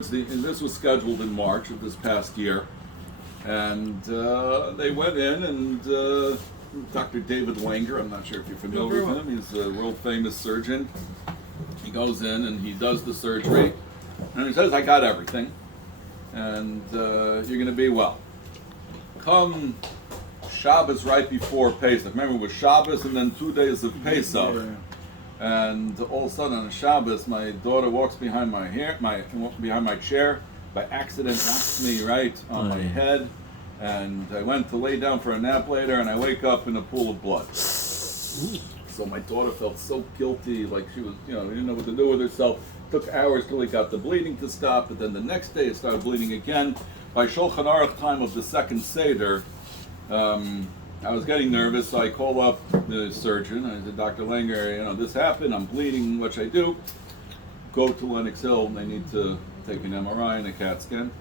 And this was scheduled in March of this past year, and they went in, and Dr. David Wenger, I'm not sure if you're familiar with him, he's a world famous surgeon. He goes in and he does the surgery, and he says, I got everything, and you're going to be well. Come Shabbos right before Pesach. Remember, it was Shabbos and then 2 days of Pesach. Yeah. And all of a sudden on Shabbos, my daughter walks behind my chair, by accident knocks me right on my head, and I went to lay down for a nap later, and I wake up in a pool of blood. So my daughter felt so guilty, like she was, didn't know what to do with herself. It took hours till we got the bleeding to stop, but then the next day it started bleeding again. By Shulchan Aruch time of the second Seder, I was getting nervous, so I called up the surgeon. I said, Dr. Langer, this happened, I'm bleeding, what should I do? Go to Lenox Hill, they need to take an MRI and a CAT scan.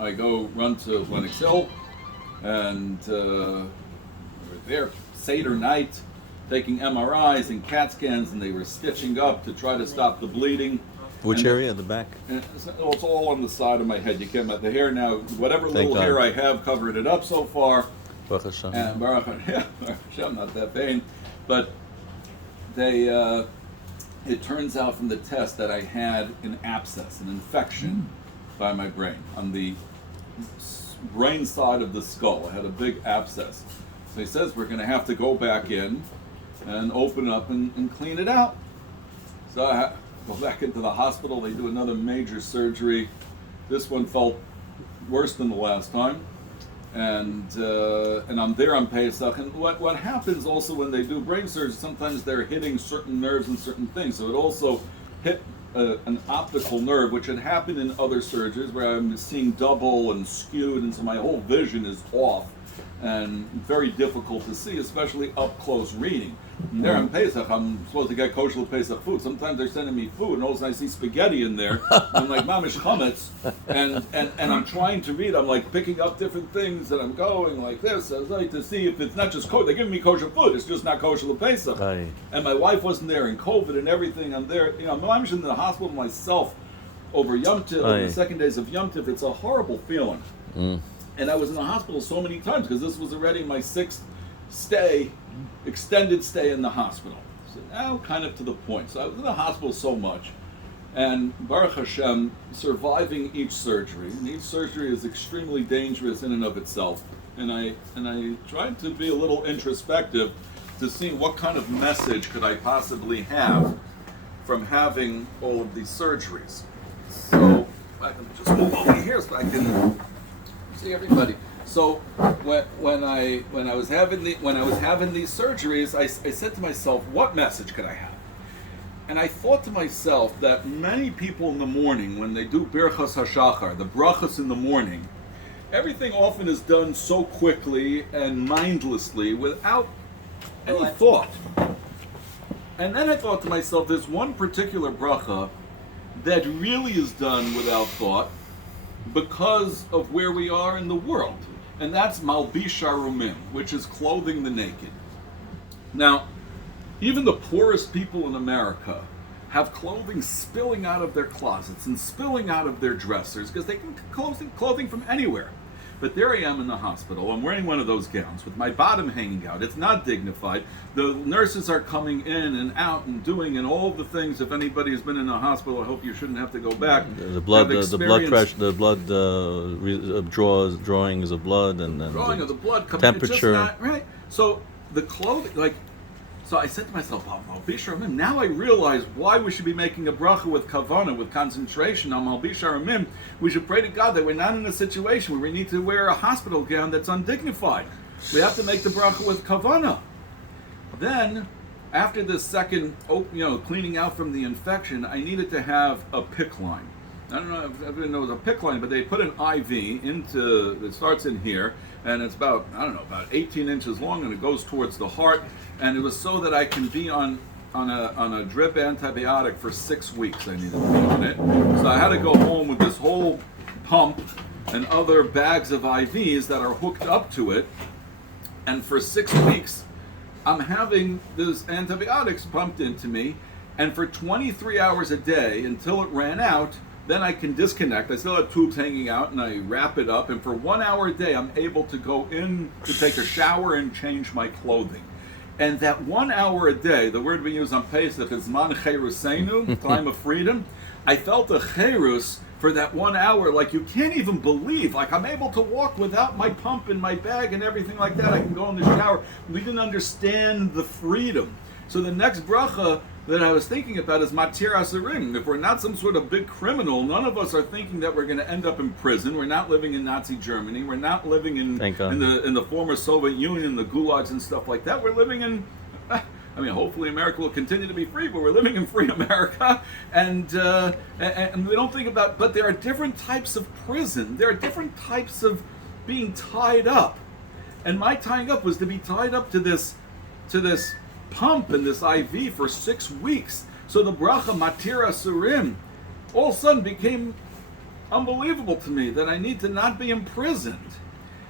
I run to Lenox Hill, and we're there Seder night, taking MRIs and CAT scans, and they were stitching up to try to stop the bleeding. Which area? The back? It's all on the side of my head. You can't, the hair now, whatever little hair I have covered it up so far. Baruch Hashem. And Baruch Hashem, not that pain. But it turns out from the test that I had an abscess, an infection by my brain. On the brain side of the skull, I had a big abscess. So he says we're going to have to go back in and open up and clean it out. So I go back into the hospital, they do another major surgery. This one felt worse than the last time. And I'm there on Pesach, and what happens also when they do brain surgery, sometimes they're hitting certain nerves and certain things, so it also hit an optical nerve, which had happened in other surgeries where I'm seeing double and skewed, and so my whole vision is off and very difficult to see, especially up close reading. And there on Pesach, I'm supposed to get kosher Pesach food. Sometimes they're sending me food, and all of a sudden I see spaghetti in there. I'm like, mamish chametz, and I'm trying to read. I'm like picking up different things, and I'm going like this. I was like to see if it's not just kosher. They're giving me kosher food. It's just not kosher Pesach. Aye. And my wife wasn't there, and COVID and everything. I'm there. I'm in the hospital myself over Yom Tov, on the second days of Yom Tov. It's a horrible feeling. And I was in the hospital so many times because this was already my sixth extended stay in the hospital. So now kind of to the point. So I was in the hospital so much, and Baruch Hashem, surviving each surgery. And each surgery is extremely dangerous in and of itself. And I tried to be a little introspective to see what kind of message could I possibly have from having all of these surgeries. So I can just move over here so I can see everybody. So when I was having these surgeries, I said to myself, what message could I have? And I thought to myself that many people in the morning, when they do Birchas HaShachar, the brachas in the morning, everything often is done so quickly and mindlessly without any thought. And then I thought to myself, there's one particular bracha that really is done without thought, because of where we are in the world, and that's Malbish Arumim, which is clothing the naked. Now, even the poorest people in America have clothing spilling out of their closets and spilling out of their dressers because they can get clothing from anywhere. But there I am in the hospital. I'm wearing one of those gowns with my bottom hanging out. It's not dignified. The nurses are coming in and out and doing and all the things. If anybody has been in a hospital, I hope you shouldn't have to go back. The blood pressure, the blood drawings of blood, and drawing of the blood, temperature. Right. So the clothing, so I said to myself, Malbish Aramim. Now I realize why we should be making a bracha with kavanah, with concentration on Malbish Aramim. We should pray to God that we're not in a situation where we need to wear a hospital gown that's undignified. We have to make the bracha with kavanah. Then, after the second, cleaning out from the infection, I needed to have a PICC line. I don't know if everyone knows a PICC line, but they put an IV it starts in here, and it's about 18 inches long, and it goes towards the heart. And it was so that I can be on a drip antibiotic for 6 weeks. I needed to be on it. So I had to go home with this whole pump and other bags of IVs that are hooked up to it. And for 6 weeks, I'm having those antibiotics pumped into me. And for 23 hours a day, until it ran out, then I can disconnect. I still have tubes hanging out, and I wrap it up. And for 1 hour a day, I'm able to go in to take a shower and change my clothing. And that 1 hour a day, the word we use on Pesach is man cherusenu, time of freedom. I felt a cherus for that 1 hour, like you can't even believe. Like I'm able to walk without my pump in my bag and everything like that. I can go in the shower. We didn't understand the freedom. So the next bracha that I was thinking about is matir asarim. If we're not some sort of big criminal, none of us are thinking that we're going to end up in prison. We're not living in Nazi Germany. We're not living in the former Soviet Union, the gulags and stuff like that. We're living in, I mean, hopefully America will continue to be free, but we're living in free America, and we don't think about. But there are different types of prison. There are different types of being tied up, and my tying up was to be tied up to this pump and this IV for 6 weeks. So the bracha matir asurim all of a sudden became unbelievable to me that I need to not be imprisoned.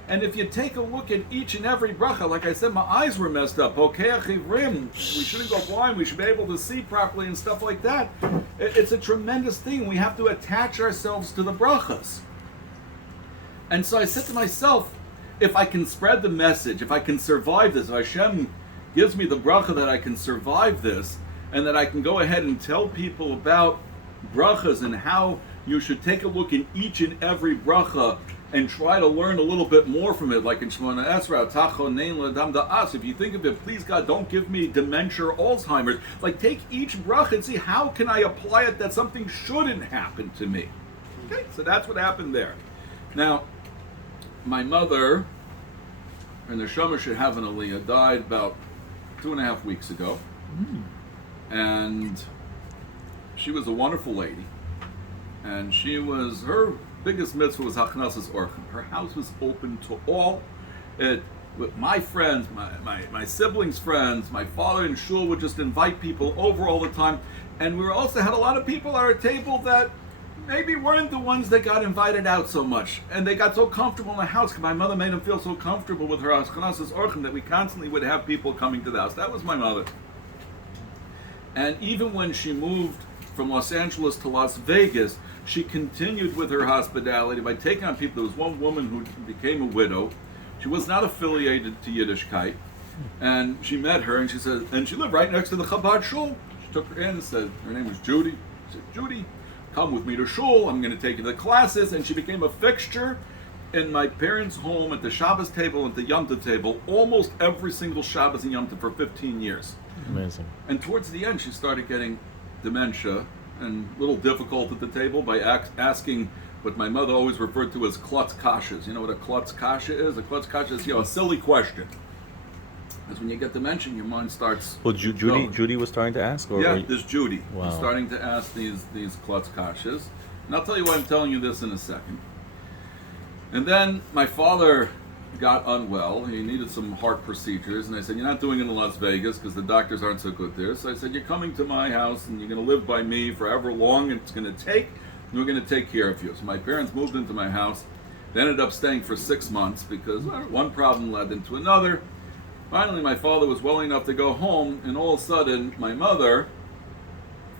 And if you take a look at each and every bracha, like I said, my eyes were messed up. Okay, we shouldn't go blind. We should be able to see properly and stuff like that. It's a tremendous thing. We have to attach ourselves to the brachas. And so I said to myself, if I can spread the message, if I can survive this, if Hashem gives me the bracha that I can survive this, and that I can go ahead and tell people about brachas and how you should take a look in each and every bracha and try to learn a little bit more from it, like in Shemona Esra, Tacho Nein Ladam Da'as. If you think of it, please God, don't give me dementia or Alzheimer's. Like take each bracha and see how can I apply it that something shouldn't happen to me. Okay, so that's what happened there. Now, my mother, and the Neshama should have an Aliyah, died about 2.5 weeks ago. And she was a wonderful lady. And her biggest mitzvah was Hachnasas Orchim. Her house was open to all. With my friends, my siblings' friends, my father and Shul would just invite people over all the time. And we also had a lot of people at our table that maybe weren't the ones that got invited out so much. And they got so comfortable in the house because my mother made them feel so comfortable with her Hachnasas Orchim that we constantly would have people coming to the house. That was my mother. And even when she moved from Los Angeles to Las Vegas, she continued with her hospitality by taking on people. There was one woman who became a widow. She was not affiliated to Yiddishkeit. And she met her and she said, and she lived right next to the Chabad Shul. She took her in and said, her name was Judy. She said, Judy, come with me to Shul. I'm going to take you to the classes. And she became a fixture in my parents' home at the Shabbos table and the Yom Tov table almost every single Shabbos and Yom Tov for 15 years. Amazing. And towards the end, she started getting dementia and a little difficult at the table by asking what my mother always referred to as klutz kashas. You know what a klutz kasha is? A klutz kasha is, a silly question. Because when you get dementia, your mind starts... Well, Judy was starting to ask? This Judy was starting to ask these klutz kashas. And I'll tell you why I'm telling you this in a second. And then my father got unwell. He needed some heart procedures. And I said, you're not doing it in Las Vegas because the doctors aren't so good there. So I said, you're coming to my house and you're going to live by me for however long it's going to take. And we're going to take care of you. So my parents moved into my house. They ended up staying for 6 months because one problem led into another. Finally, my father was well enough to go home. And all of a sudden, my mother,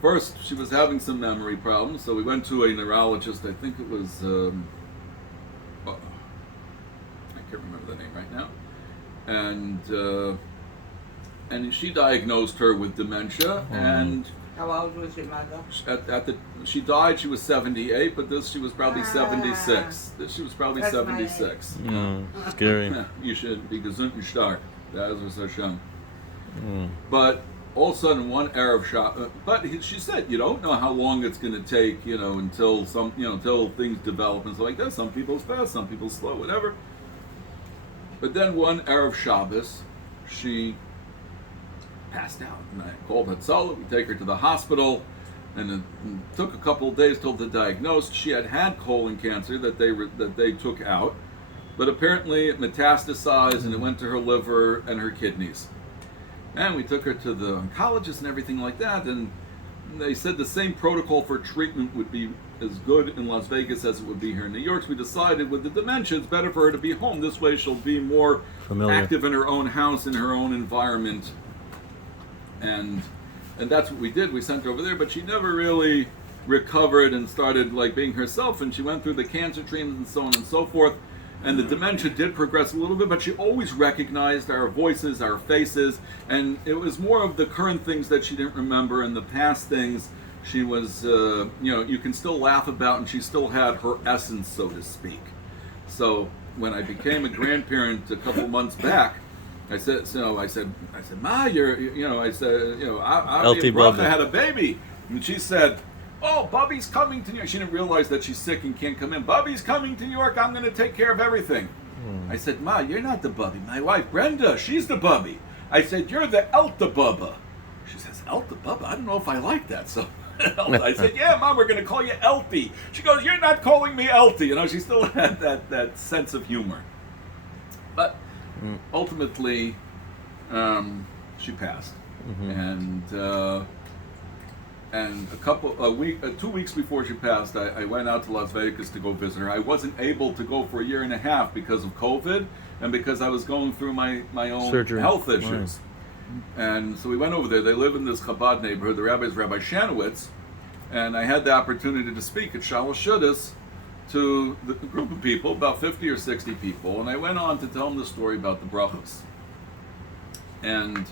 first, she was having some memory problems. So we went to a neurologist. I think it was... I can't remember the name right now, and she diagnosed her with dementia. And how old was your mother? She died. She was 78, but she was probably 76. She was probably 76. Scary. You should be gesund and stark. That is Hashem. But all of a sudden, one Erev Shabbat. But she said, you don't know how long it's going to take, until until things develop and stuff like that. Some people's fast, some people's slow, whatever. But then one Erev Shabbos, she passed out. And I called Hatzalah. We take her to the hospital. And it took a couple of days till they diagnosed. She had colon cancer that they took out. But apparently it metastasized and it went to her liver and her kidneys. And we took her to the oncologist and everything like that. And they said the same protocol for treatment would be as good in Las Vegas as it would be here in New York. So we decided with the dementia, it's better for her to be home. This way she'll be more active in her own house, in her own environment. And that's what we did. We sent her over there, but she never really recovered and started like being herself, and she went through the cancer treatment and so on and so forth. And the dementia did progress a little bit, but she always recognized our voices, our faces, and it was more of the current things that she didn't remember, and the past things she was, you can still laugh about, and she still had her essence, so to speak. So when I became a grandparent a couple months back, I said, Ma, Healthy I had a baby, and she said, oh, Bubby's coming to New York. She didn't realize that she's sick and can't come in. Bubby's coming to New York. I'm going to take care of everything. I said, Ma, you're not the Bubby. My wife, Brenda, she's the Bubby. I said, you're the Elta Bubba. She says, Elta Bubba? I don't know if I like that. So I said, yeah, Mom, we're going to call you Elty. She goes, you're not calling me Elty. She still had that sense of humor. But ultimately, she passed. And 2 weeks before she passed, I went out to Las Vegas to go visit her. I wasn't able to go for a year and a half because of COVID and because I was going through my own surgery, health issues. And so we went over there. They live in this Chabad neighborhood. The rabbi is Rabbi Shanowitz. And I had the opportunity to speak at Shalosh Shudas to the group of people, about 50 or 60 people. And I went on to tell them the story about the brachos. And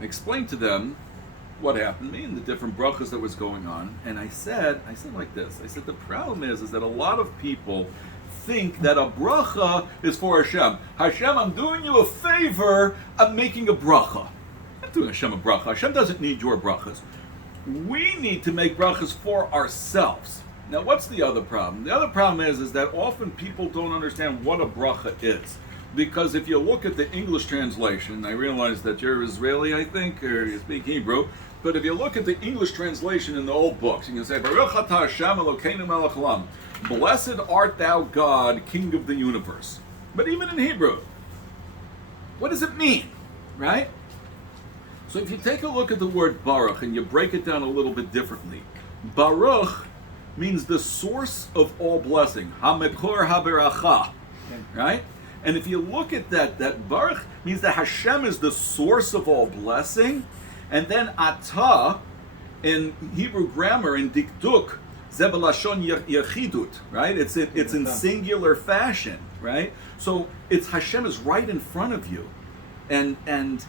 I explained to them what happened to me and the different brachas that was going on. And I said like this. I said, the problem is that a lot of people think that a bracha is for Hashem. Hashem, I'm doing you a favor. I'm making a bracha. I'm doing Hashem a bracha. Hashem doesn't need your brachas. We need to make brachas for ourselves. Now, what's the other problem? The other problem is that often people don't understand what a bracha is. Because if you look at the English translation, I realize that you're Israeli, I think, or you speak Hebrew, but if you look at the English translation in the old books, you can say, Baruch atah Hashem Elokeinu melech haolam. Blessed art thou God, King of the universe. But even in Hebrew, what does it mean, right? So if you take a look at the word Baruch and you break it down a little bit differently, Baruch means the source of all blessing. HaMekor HaBeracha, right? And if you look at that Baruch means that Hashem is the source of all blessing. And then Atah, in Hebrew grammar, in Dikduk, Zebelashon Yechidut, right? It's in singular fashion, right? So it's Hashem is right in front of you. And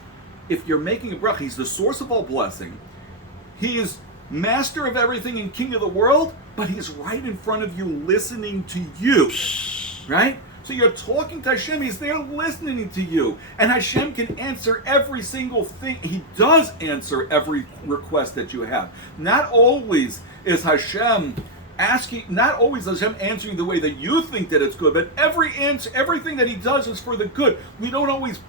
if you're making a bracha, He's the source of all blessing. He is master of everything and king of the world, but He's right in front of you listening to you, right? So you're talking to Hashem, He's there listening to you. And Hashem can answer every single thing. He does answer every request that you have. Not always is Hashem answering the way that you think that it's good, but everything that He does is for the good. We don't always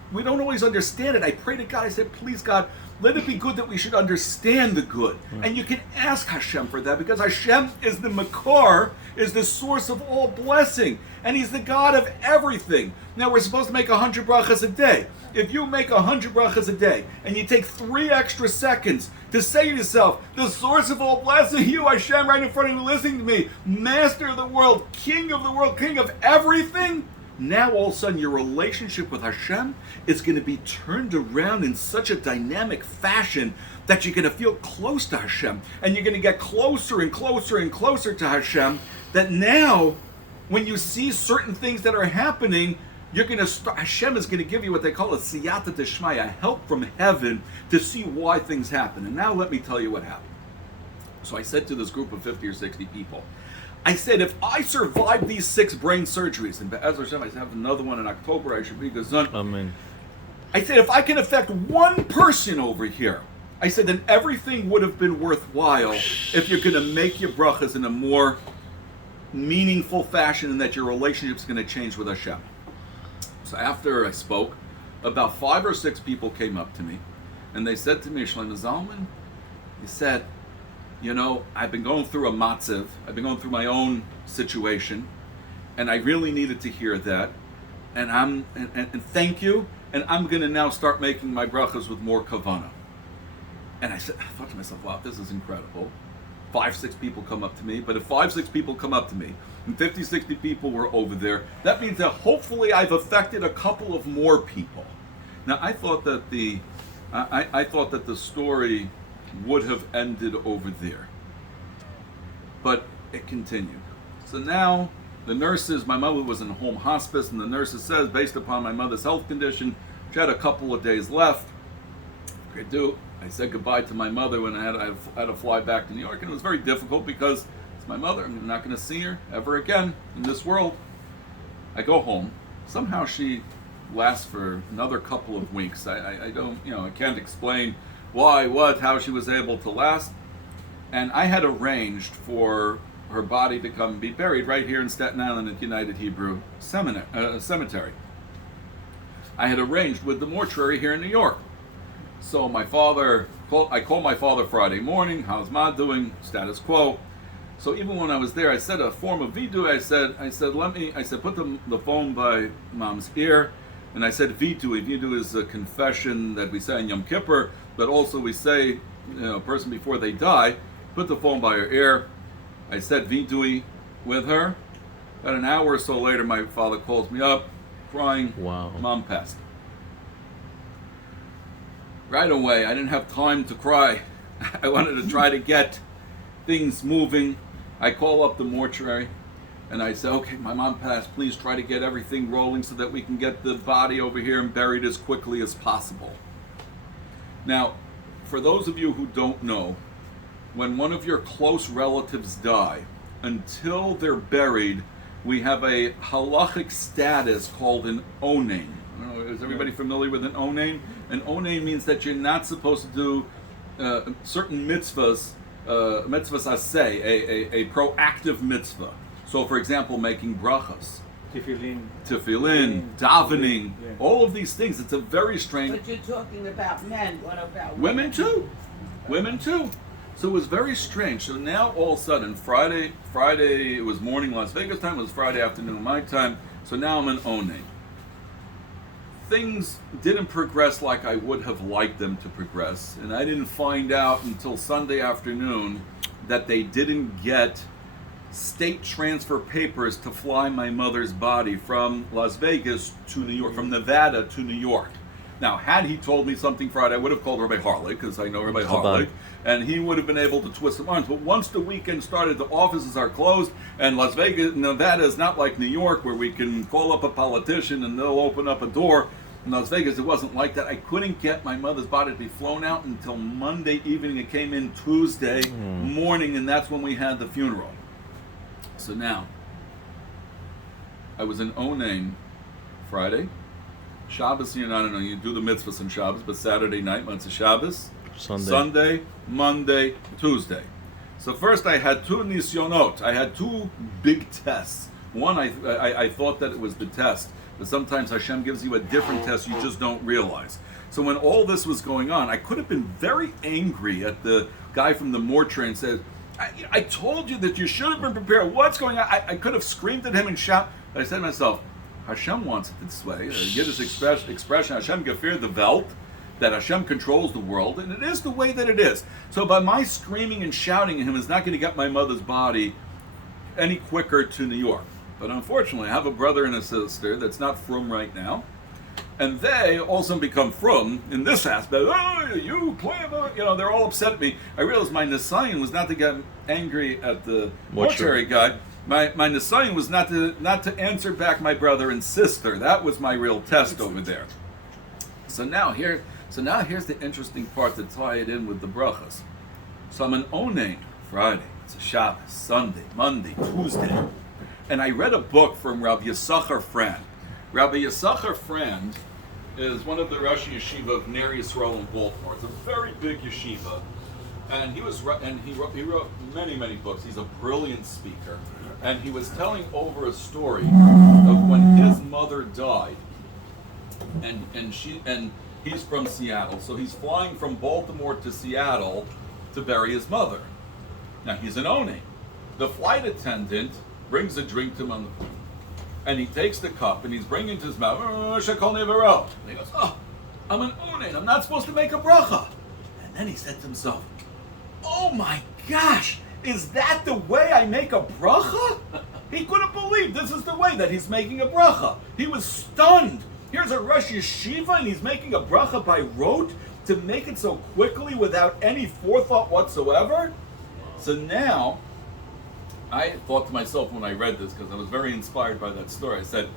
understand it. I pray to God, I said, please God, let it be good that we should understand the good. And you can ask Hashem for that because Hashem is the Makar, is the source of all blessing. And He's the God of everything. Now we're supposed to make 100 brachas a day. If you make 100 brachas a day and you take 3 extra seconds to say to yourself, the source of all blessing, you Hashem right in front of you listening to me, master of the world, king of everything, now all of a sudden your relationship with Hashem is going to be turned around in such a dynamic fashion that you're going to feel close to Hashem. And you're going to get closer and closer and closer to Hashem, that now when you see certain things that are happening, you're going to start, Hashem is going to give you what they call a siyata deshmaya, help from heaven to see why things happen. And now let me tell you what happened. So I said to this group of 50 or 60 people, I said, if I survive these 6 brain surgeries, and Be'ez Hashem, I have another one in October, I should be gazun. Amen. I said, if I can affect one person over here, I said, then everything would have been worthwhile if you're going to make your brachas in a more meaningful fashion and that your relationship's going to change with Hashem. So after I spoke, about 5 or 6 people came up to me, and they said to me, Shlomo Zalman, he said, I've been going through a matziv. I've been going through my own situation, and I really needed to hear that. And thank you. And I'm going to now start making my brachas with more kavanah. And I thought to myself, wow, this is incredible. 5, 6 people come up to me. But if 5, 6 people come up to me, and 50, 60 people were over there, that means that hopefully I've affected a couple of more people. Now I thought that the story would have ended over there. But it continued. So now the nurses, my mother was in home hospice, and the nurses says, based upon my mother's health condition, she had a couple of days left. I said goodbye to my mother when I had to fly back to New York, and it was very difficult because it's my mother. I'm not going to see her ever again in this world. I go home. Somehow she lasts for another couple of weeks. I don't, I can't explain why, what, how she was able to last. And I had arranged for her body to be buried right here in Staten Island at United Hebrew Cemetery. I had arranged with the mortuary here in New York. So I called my father Friday morning. How's Ma doing? Status quo. So even when I was there, I said a form of vidu. I said put the phone by Mom's ear, and I said vidu. Vidu is a confession that we say in Yom Kippur, but also we say, a person before they die, put the phone by her ear. I said vidui with her. About an hour or so later, my father calls me up, crying. Wow. Mom passed. Right away, I didn't have time to cry. I wanted to try to get things moving. I call up the mortuary and I say, okay, my mom passed. Please try to get everything rolling so that we can get the body over here and buried as quickly as possible. Now, for those of you who don't know, when one of your close relatives die, until they're buried, we have a halachic status called an onain. Is everybody familiar with an onain? An onain means that you're not supposed to do certain mitzvahs, mitzvahs aseh, a proactive mitzvah. So, for example, making brachas, tefillin, davening, all of these things. It's a very strange. But you're talking about men. What about women too? Women too. So it was very strange. So now all of a sudden, Friday, it was morning Las Vegas time. It was Friday afternoon my time. So now I'm an onain. Things didn't progress like I would have liked them to progress, and I didn't find out until Sunday afternoon that they didn't get state transfer papers to fly my mother's body from Las Vegas to New York, from Nevada to New York. Now, had he told me something Friday, I would have called Rabbi Harley, because I know Rabbi Harley, and he would have been able to twist some arms. But once the weekend started, the offices are closed, and Las Vegas, Nevada is not like New York, where we can call up a politician and they'll open up a door. In Las Vegas, it wasn't like that. I couldn't get my mother's body to be flown out until Monday evening. It came in Tuesday morning, and that's when we had the funeral. So now, I was in Onain Friday. Shabbos, I don't know, you do the mitzvahs on Shabbos, but Saturday night, Motzei Shabbos, Sunday, Monday, Tuesday. So first I had two nisyonot. I had two big tests. One, I thought that it was the test, but sometimes Hashem gives you a different test you just don't realize. So when all this was going on, I could have been very angry at the guy from the mortuary and said, I told you that you should have been prepared. What's going on? I could have screamed at him and shouted. But I said to myself, Hashem wants it this way. Yiddish expression, Hashem gefir the Welt, that Hashem controls the world, and it is the way that it is. So by my screaming and shouting at him is not going to get my mother's body any quicker to New York. But unfortunately, I have a brother and a sister that's not frum right now, and they also become frum in this aspect. Oh, you play about, they're all upset at me. I realized my nisayon was not to get angry at the mortuary guy. My nisayon was not to answer back my brother and sister. That was my real test over there. So now here's the interesting part to tie it in with the brachas. So I'm an onain Friday, it's a Shabbos, Sunday, Monday, Tuesday, and I read a book from Rabbi Yisachar Frand. Rabbi Yisachar Frand is one of the Rosh Yeshiva of Ner Yisrael in Baltimore. It's a very big yeshiva, and he wrote many books. He's a brilliant speaker. And he was telling over a story of when his mother died, and he's from Seattle, so he's flying from Baltimore to Seattle to bury his mother. Now he's an onain. The flight attendant brings a drink to him on the plane, and he takes the cup and he's bringing it to his mouth. And he goes, "Oh, I'm an onain. I'm not supposed to make a bracha." And then he said to himself, "Oh my gosh! Is that the way I make a bracha?" He couldn't believe this is the way that he's making a bracha. He was stunned. Here's a Rosh Yeshiva and he's making a bracha by rote to make it so quickly without any forethought whatsoever. So now, I thought to myself when I read this, because I was very inspired by that story, I said,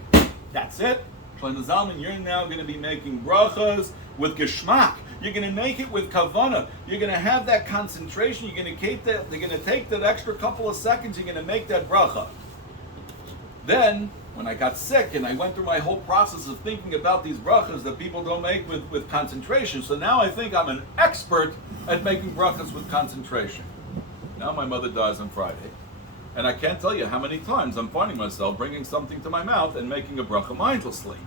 that's it. Shlomo Zalman, you're now going to be making brachas with geschmack. You're going to make it with kavana. You're going to have that concentration. You're going to take that extra couple of seconds. You're going to make that bracha. Then, when I got sick and I went through my whole process of thinking about these brachas that people don't make with concentration, so now I think I'm an expert at making brachas with concentration. Now my mother dies on Friday, and I can't tell you how many times I'm finding myself bringing something to my mouth and making a bracha mindlessly.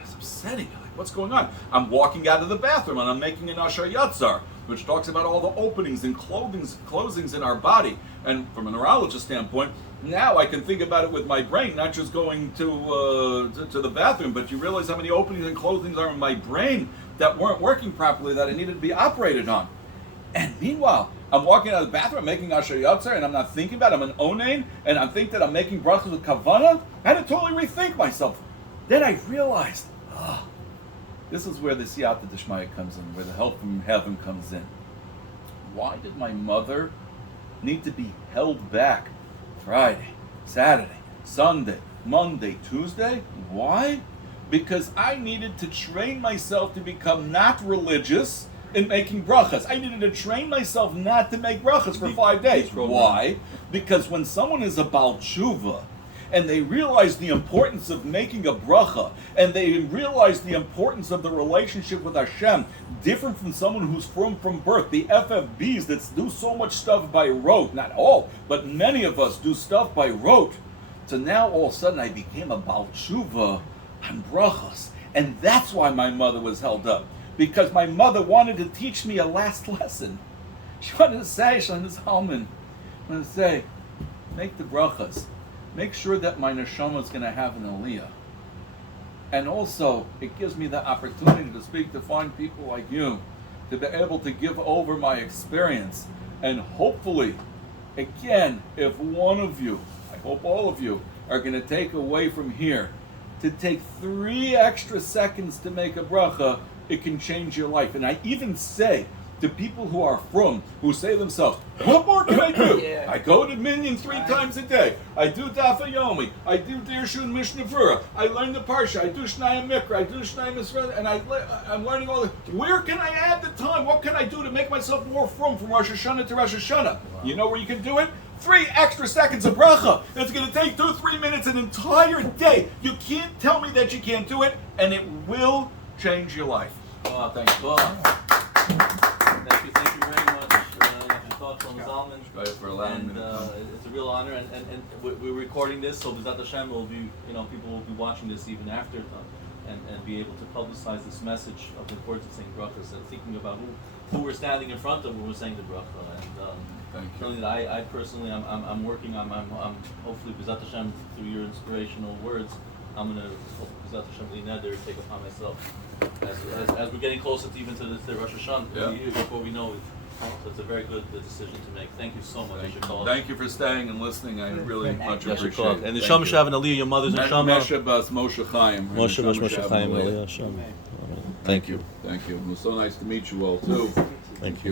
It's upsetting. Like, what's going on? I'm walking out of the bathroom and I'm making an Asher Yatzar, which talks about all the openings and closings in our body. And from a neurologist standpoint, now I can think about it with my brain, not just going to the bathroom, but you realize how many openings and closings are in my brain that weren't working properly, that I needed to be operated on. And meanwhile, I'm walking out of the bathroom, I'm making Asher Yatzar, and I'm not thinking about it. I'm an Onain, and I think that I'm making brachas with Kavanah. I had to totally rethink myself. Then I realized, this is where the Siyata Dishmaya comes in, where the help from heaven comes in. Why did my mother need to be held back Friday, Saturday, Sunday, Monday, Tuesday? Why? Because I needed to train myself to become not religious in making brachas. I needed to train myself not to make brachas for 5 days. Why? Because when someone is a Baal Tshuva, and they realize the importance of making a bracha, and they realize the importance of the relationship with Hashem, different from someone who's from birth, the FFBs that do so much stuff by rote, not all, but many of us do stuff by rote. So now all of a sudden I became a Baal Tshuva on brachas. And that's why my mother was held up. Because my mother wanted to teach me a last lesson. She wanted to say, Shlomo Zalman, wanted to say, make the brachas. Make sure that my neshama is going to have an aliyah. And also, it gives me the opportunity to speak to fine people like you, to be able to give over my experience. And hopefully, again, if one of you, I hope all of you, are going to take away from here, to take 3 extra seconds to make a bracha, it can change your life. And I even say to people who are frum, who say to themselves, what more can I do? Yeah. I go to Minyan 3 times a day. I do Daf Yomi. I do Dirshu and Mishnah Vura. I learn the Parsha. I do Shnayim Mikra. I do Shnayim Yisrael. And I'm learning all this. Where can I add the time? What can I do to make myself more frum from Rosh Hashanah to Rosh Hashanah? Wow. You know where you can do it? 3 extra seconds of bracha. It's going to take 2-3 minutes an entire day. You can't tell me that you can't do it, and it will change your life. Oh, thank God. Thank you very much. Your thoughts on Zalman. For allowing me to come. It's a real honor, and we're recording this, so B'ezrat Hashem will be, people will be watching this even after, and be able to publicize this message of the importance of saying brachas and thinking about who we're standing in front of when we're saying the bracha. And certainly, that I personally, I'm working. I'm hopefully B'ezrat Hashem, through your inspirational words, I'm going to B'ezrat Hashem Neder take upon myself as we're getting closer to even to the Rosh Hashanah. Before we know it. So it's a very good decision to make. Thank you so much. Thank you for staying and listening. I really much appreciate it. And the Neshama should have an aliyah, your mother's Neshama. Mesha Bas Moshe Chaim. Moshe Chaim. Thank you. Thank you. It was so nice to meet you all too. Thank you.